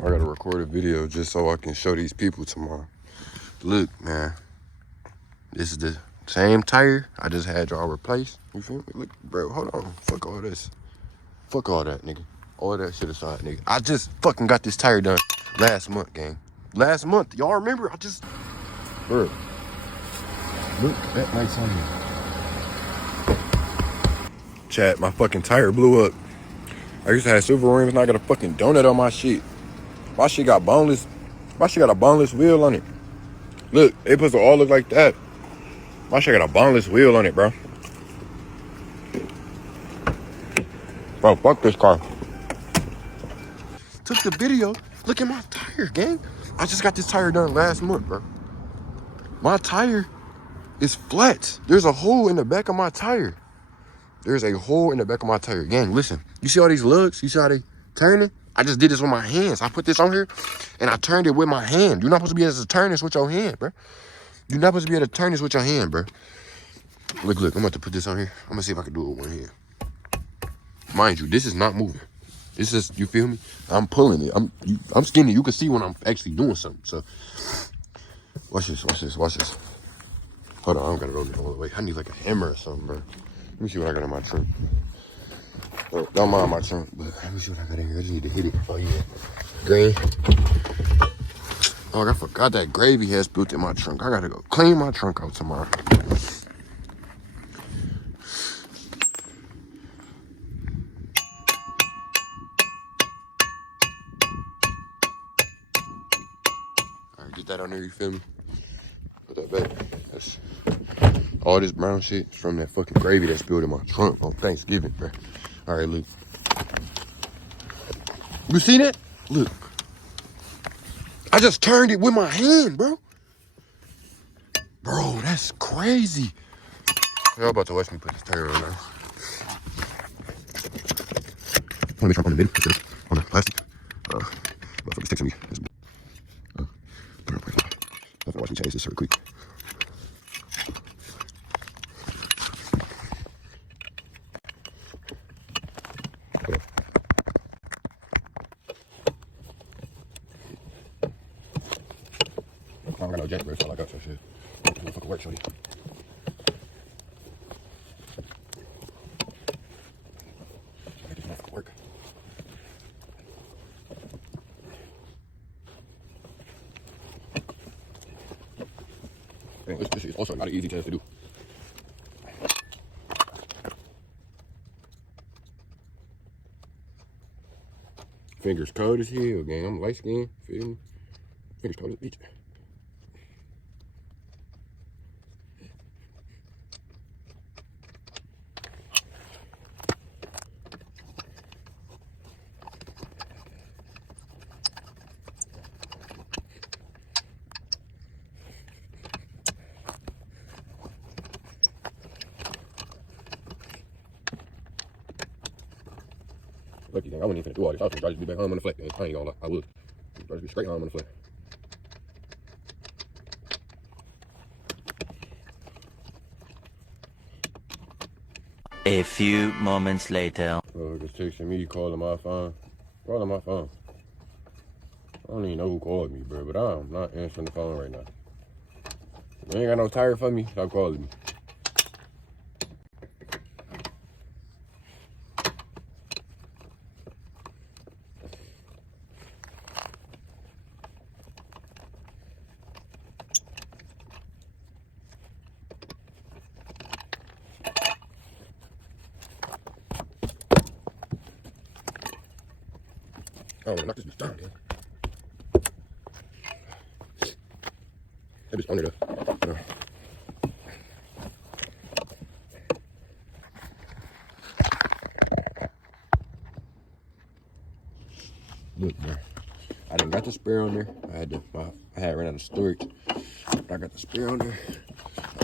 I gotta record a video just so I can show these people tomorrow. Look, man. This is the same tire I just had y'all replace. You feel me? Look, bro, hold on. Fuck all this. Fuck all that, nigga. All that shit aside, nigga. I just fucking got this tire done last month, gang. Last month. Y'all remember? Bro. Look, that nice on me. Chat, my fucking tire blew up. I used to have silver rims and I got a fucking donut on my shit. My shit got boneless. My shit got a boneless wheel on it. Look, they supposed to all look like that. My shit got a boneless wheel on it, bro. Bro, fuck this car. Took the video. Look at my tire, gang. I just got this tire done last month, bro. My tire is flat. There's a hole in the back of my tire. There's a hole in the back of my tire. Gang, listen. You see all these lugs? You see how they turning? I just did this with my hands. I put this on here, and I turned it with my hand. You're not supposed to be able to turn this with your hand, bro. You're not supposed to be able to turn this with your hand, bro. Look, I'm about to put this on here. I'm going to see if I can do it with one hand. Mind you, this is not moving. This is, you feel me? I'm pulling it. I'm skinny. You can see when I'm actually doing something. So, watch this. Hold on, I don't got to roll it all the way. I need like a hammer or something, bro. Let me see what I got in my trunk. Oh, don't mind my trunk, but let me see what I got in here. I just need to hit it. Oh, yeah. Green. Oh, I forgot that gravy has built in my trunk. I got to go clean my trunk out tomorrow. All right, get that on there, you feel me? Put that back. That's all this brown shit is from that fucking gravy that's built in my trunk on Thanksgiving, bro. All right, look. You see that? Look. I just turned it with my hand, bro. Bro, that's crazy. Y'all about to watch me put this tire on now. I want to make sure I'm on the middle instead of on the plastic. Motherfucker's texting me. I have to watch me change this real quick. I don't got no jack, bro, so I got some shit. What the fuck work, shorty? Make this motherfucker work. Man, this is also not an easy task to do. Fingers cold as hell, gang. I'm light skinned, feel me? Fingers cold as a bitch. Lucky thing, I wouldn't even do all this. I was gonna try to be back home on the flat. I ain't gonna lie, I would. Try to be straight home on the flat. A few moments later. Oh, just texting me, calling my phone. Calling my phone. I don't even know who called me, bro, but I'm not answering the phone right now. You ain't got no tire for me, stop calling me. I don't know, knock this bitch down, man. That bitch under though. No. Look, man. I done got the spare on there. I had ran out of storage. I got the spare on there.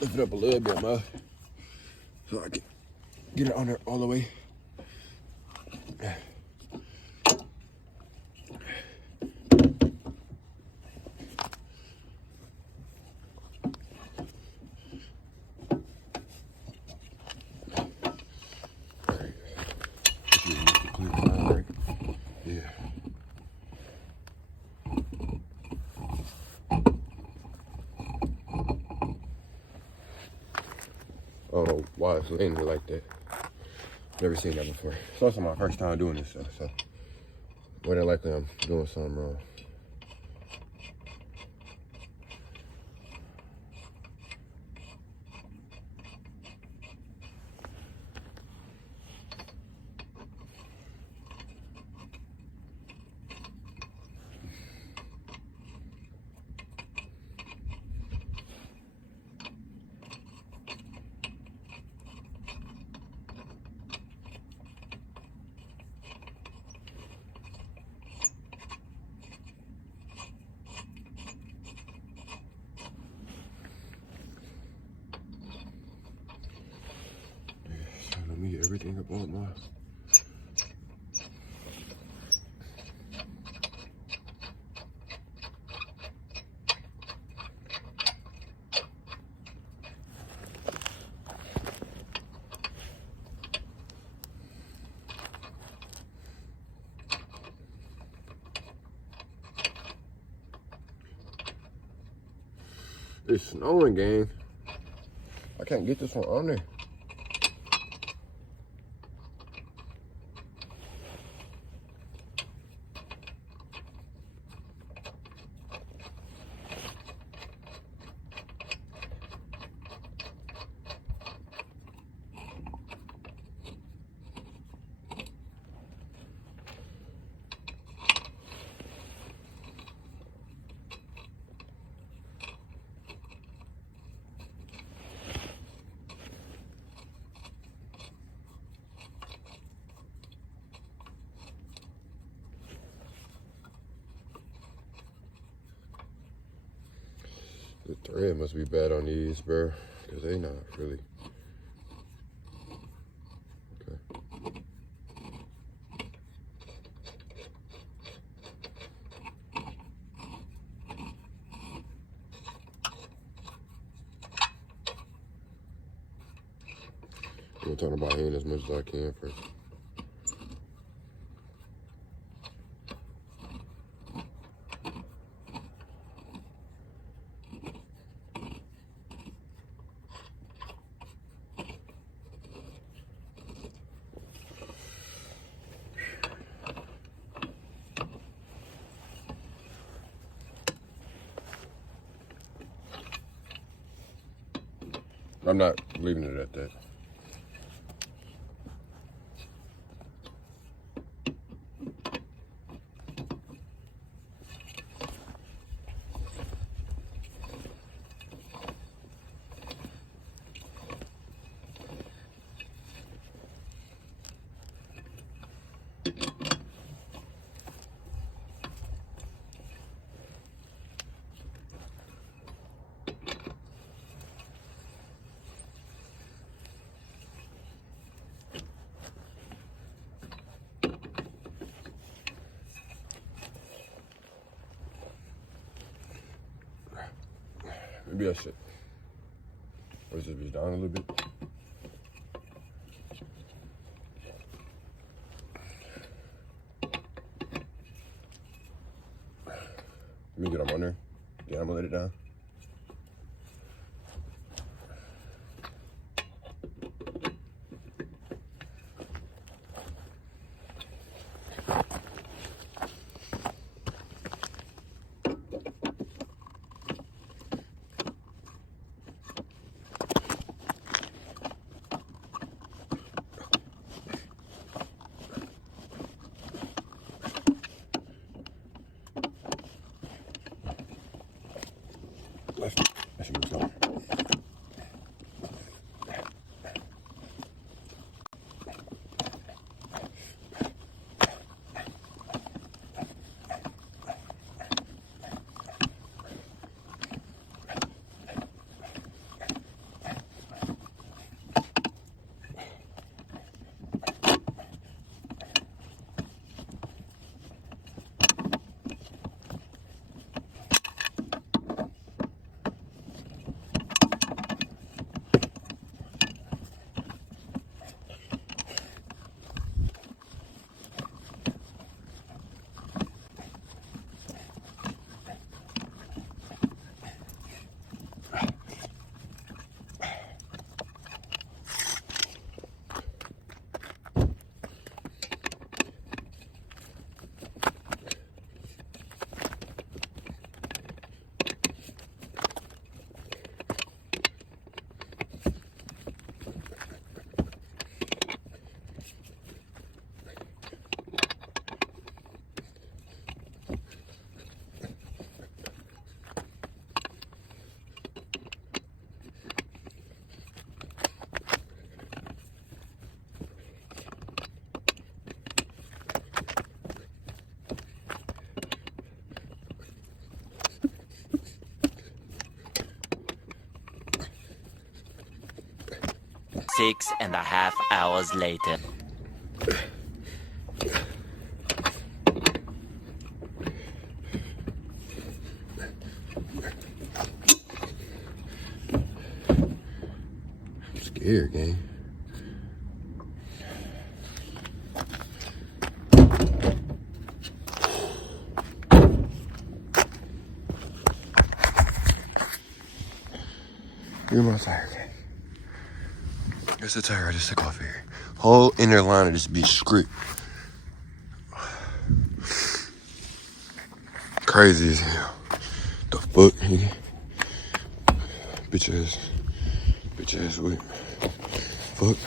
Lift it up a little bit, man. So I can get it on there all the way. Yeah. why it's laying there like that. Never seen that before. It's also my first time doing this stuff, so more than likely I'm doing something wrong. Let me get everything about my. It's snowing, gang. I can't get this one on there. The thread must be bad on these, bro, because they not really. Okay. I'm gonna turn the by hand as much as I can first. I'm not leaving it at that. Maybe I should. Push this bitch down a little bit. Let me get them on there. Yeah, I'm gonna let it down. 6.5 hours later. I'm scared, gang. Here's my tire, gang. Here's the tire I just took off here. Whole inner line of this bitch script. Crazy as hell. The fuck, nigga? Bitch ass whip. Fuck.